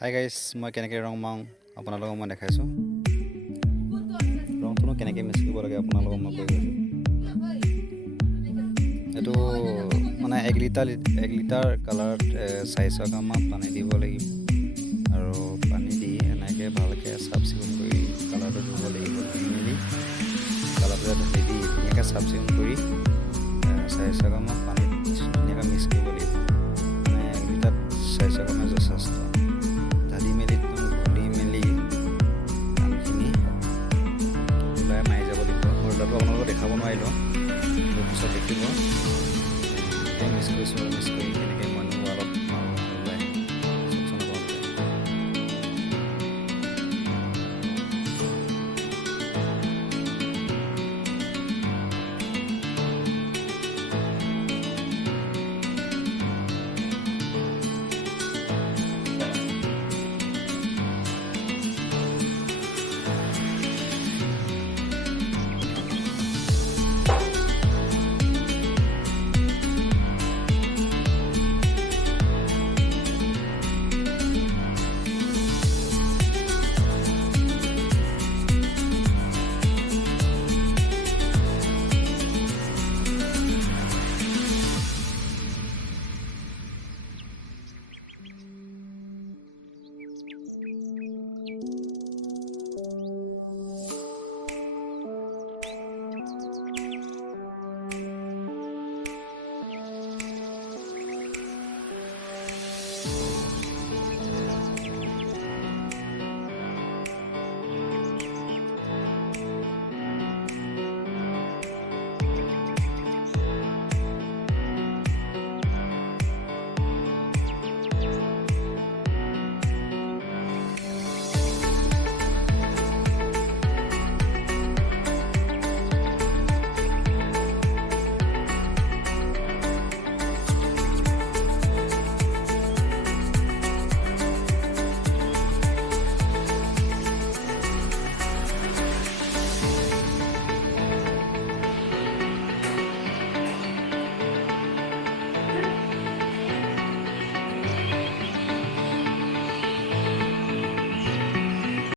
hi guys মই কেনেকৈ ৰং মাৰোঁ আপোনালোকক মই দেখাইছোঁ ৰংটোনো কেনেকৈ মিক্স কৰিব লাগে আপোনালোকক মই কৈ গৈছোঁ এইটো মানে 1 লিটাৰ কালাৰত 400 গ্ৰামমান পানী দিব লাগিব আৰু পানী দি এনেকৈ ভালকৈ চাফ চিকুণ কৰি কালাৰটো ধুব লাগিব ধুই মেলি কালাৰটো ঢালি দি ধুনীয়াকৈ চাফ চিকুণ কৰি 400 গ্ৰামমান পানীত ধুনীয়াকৈ মিক্স কৰিব লাগিব মানে 1 লিটাৰত 400